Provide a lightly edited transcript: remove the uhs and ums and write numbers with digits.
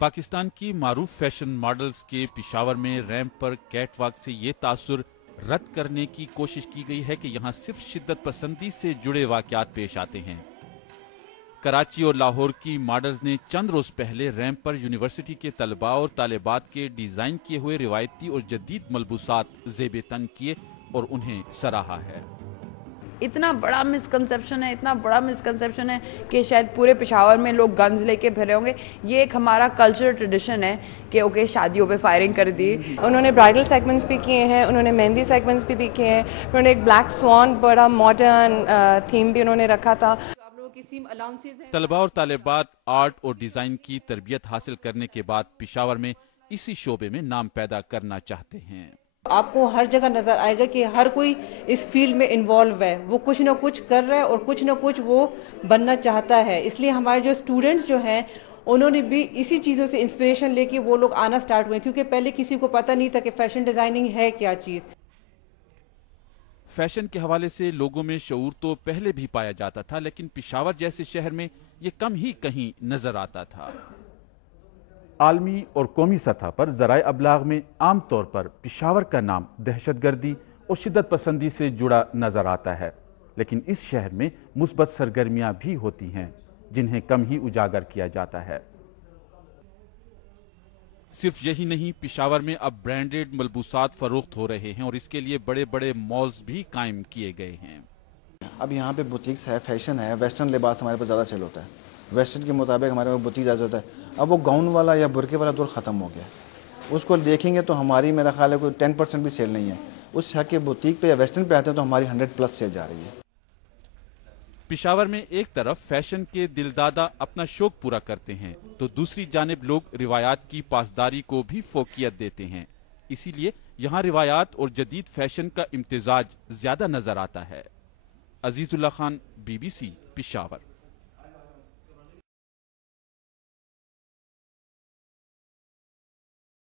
पाकिस्तान की मारूफ fashion models के पिशावर में रैंप पर कैट वॉक से ये तासुर रद्द करने की कोशिश की गई है कि यहाँ सिर्फ शिद्दत पसंदी से जुड़े वाकयात पेश आते हैं। कराची और लाहौर की मॉडल्स ने चंद रोज पहले रैंप पर यूनिवर्सिटी के तलबा और तालिबात के डिजाइन किए हुए रिवायती और जदीद मलबूसात ज़ेब तन किए और उन्हें सराहा है। इतना बड़ा मिसकंसेप्शन है कि शायद पूरे पेशावर में लोग गन्स लेके फिर रहे होंगे। ये एक हमारा कल्चरल ट्रेडिशन है कि ओके शादियों पे फायरिंग कर दी। उन्होंने ब्राइडल सेगमेंट्स भी किए हैं, उन्होंने मेहंदी सेगमेंट्स भी किए हैं, उन्होंने एक ब्लैक स्वान बड़ा मॉडर्न थीम भी उन्होंने रखा था। तलबा और तालिबात आर्ट और डिजाइन की तरबियत हासिल करने के बाद पिशावर में इसी शोबे में नाम पैदा करना चाहते हैं। आपको हर जगह नजर आएगा कि हर कोई इस फील्ड में इन्वॉल्व है, वो कुछ ना कुछ कर रहा है और कुछ ना कुछ वो बनना चाहता है। इसलिए हमारे जो स्टूडेंट्स जो हैं उन्होंने भी इसी चीज़ों से इंस्पिरेशन लेके वो लोग आना स्टार्ट हुए, क्योंकि पहले किसी को पता नहीं था कि फैशन डिजाइनिंग है क्या चीज़। फैशन के हवाले से लोगों में शऊर तो पहले भी पाया जाता था, लेकिन पिशावर जैसे शहर में ये कम ही कहीं नजर आता था। आलमी और कौमी सतह पर ज़राए अबलाग में आम तौर पर पिशावर का नाम दहशतगर्दी और शिद्दत पसंदी से जुड़ा नजर आता है, लेकिन इस शहर में मुस्बत सरगर्मियां भी होती हैं जिन्हें कम ही उजागर किया जाता है। सिर्फ यही नहीं, पिशावर में अब ब्रांडेड मलबूसात फरोख्त हो रहे हैं और इसके लिए बड़े बड़े मॉल्स भी कायम किए गए हैं। अब यहाँ पे बुटीक्स है, फैशन है, वेस्टर्न लिबास हमारे पास ज़्यादा सेल होता है, वेस्टर्न के मुताबिक हमारे पास बुटीक ज़्यादा होता है। अब वो गाउन वाला या बुरके वाला दौर ख़त्म हो गया, उसको देखेंगे तो हमारी मेरा ख्याल है कोई 10% भी सेल नहीं है। उस हक के बुटीक पे या वेस्टर्न पे आते हैं तो हमारी 100+ सेल जा रही है। पिशावर में एक तरफ फैशन के दिलदादा अपना शौक पूरा करते हैं तो दूसरी जानिब लोग रिवायात की पासदारी को भी फोकियत देते हैं। इसीलिए यहाँ रिवायात और जदीद फैशन का इम्तिजाज ज्यादा नजर आता है। अजीजुल्लाह खान, BBC, पिशावर।